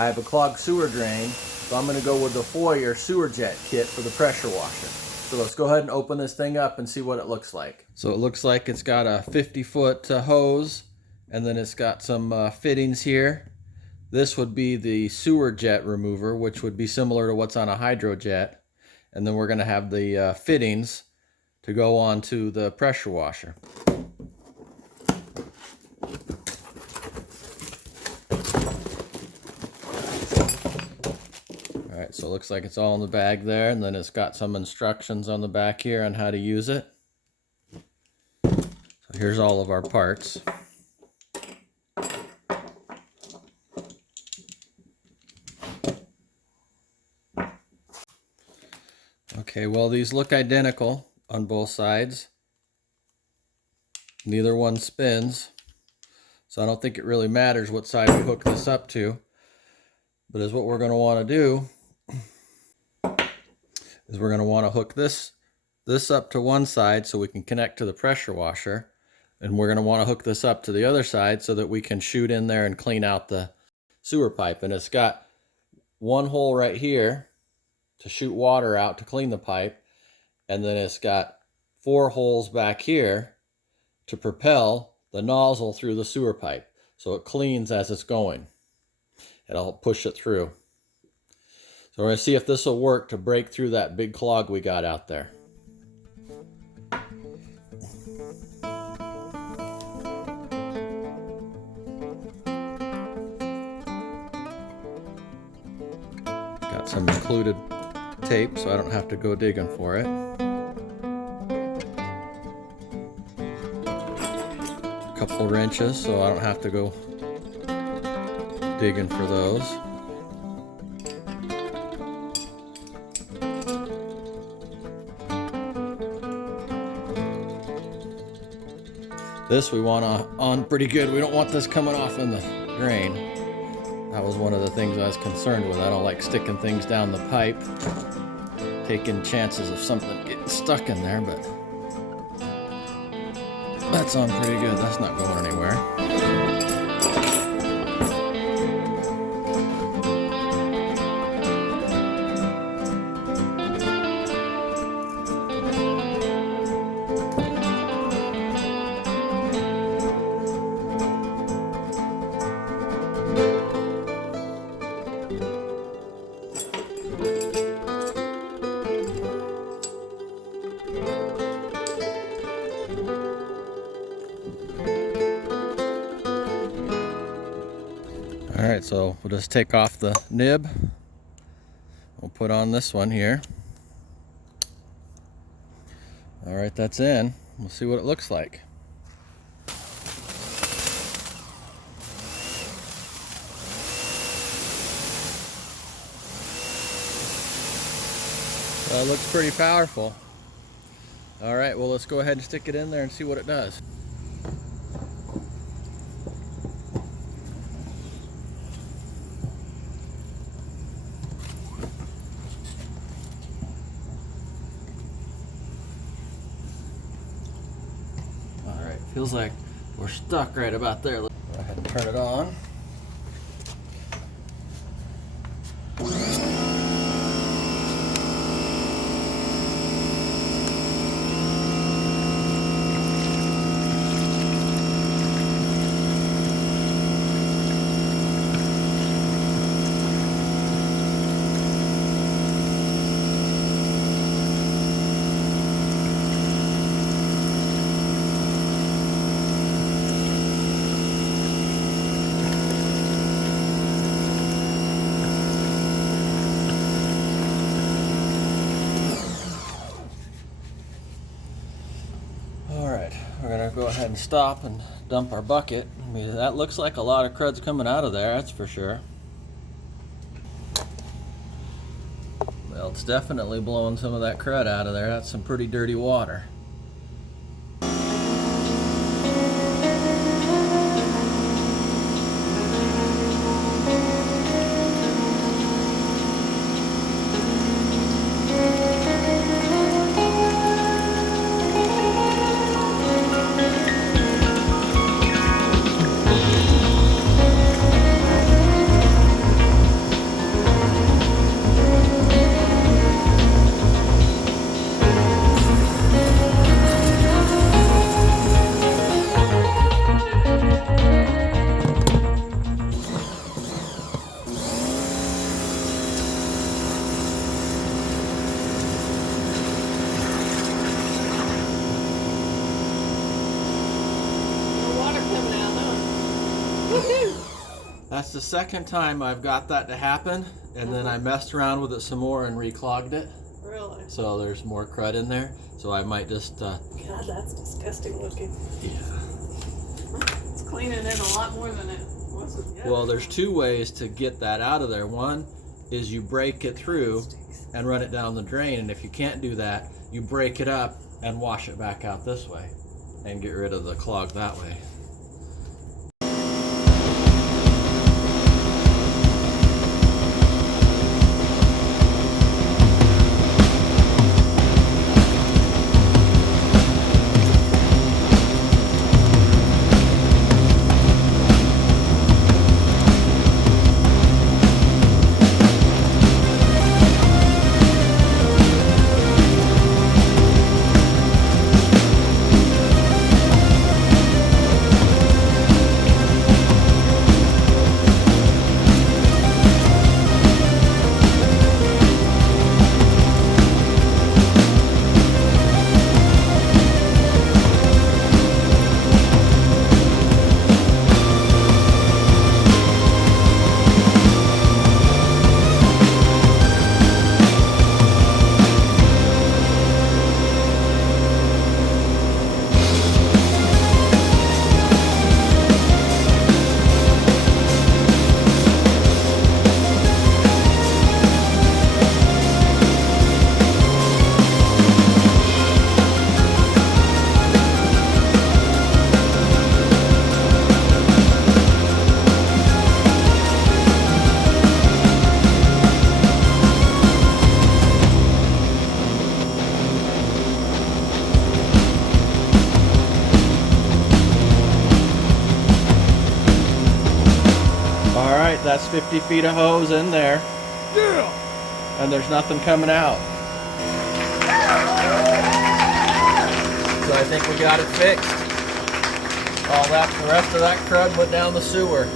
I have a clogged sewer drain, so I'm going to go with the POHIR Sewer Jetter Kit for the pressure washer. So let's go ahead and open this thing up and see what it looks like. So it looks like it's got a 50-foot hose, and then it's got some fittings here. This would be the sewer jet remover, which would be similar to what's on a hydrojet. And then we're going to have the fittings to go on to the pressure washer. Alright, so it looks like it's all in the bag there, and then it's got some instructions on the back here on how to use it. So here's all of our parts. Okay, well, these look identical on both sides. Neither one spins, so I don't think it really matters what side we hook this up to. But is what we're going to want to do is we're going to want to hook this up to one side so we can connect to the pressure washer, and we're going to want to hook this up to the other side so that we can shoot in there and clean out the sewer pipe. And it's got one hole right here to shoot water out to clean the pipe, and then it's got 4 holes back here to propel the nozzle through the sewer pipe so it cleans as it's going. It'll push it through. So we're going to see if this will work to break through that big clog we got out there. Got some included tape so I don't have to go digging for it. A couple wrenches so I don't have to go digging for those. This we want on pretty good. We don't want this coming off in the drain. That was one of the things I was concerned with. I don't like sticking things down the pipe, taking chances of something getting stuck in there, but that's on pretty good. That's not going anywhere. Alright, so we'll just take off the nib. We'll put on this one here. Alright, that's in. We'll see what it looks like. Well, it looks pretty powerful. Alright, well, let's go ahead and stick it in there and see what it does. Feels like we're stuck right about there. Let's go ahead and turn it on. We're gonna go ahead and stop and dump our bucket. I mean, that looks like a lot of crud's coming out of there, that's for sure. Well, it's definitely blowing some of that crud out of there. That's some pretty dirty water. That's the second time I've got that to happen, and then I messed around with it some more and reclogged it. Really? So there's more crud in there. So I might just. God, that's disgusting looking. Yeah. It's cleaning it a lot more than it was with the other Well, there's one. 2 ways to get that out of there. One is you break it through and run it down the drain, and if you can't do that, you break it up and wash it back out this way and get rid of the clog that way. Alright, that's 50 feet of hose in there. Yeah! And there's nothing coming out. So I think we got it fixed. All that, the rest of that crud went down the sewer.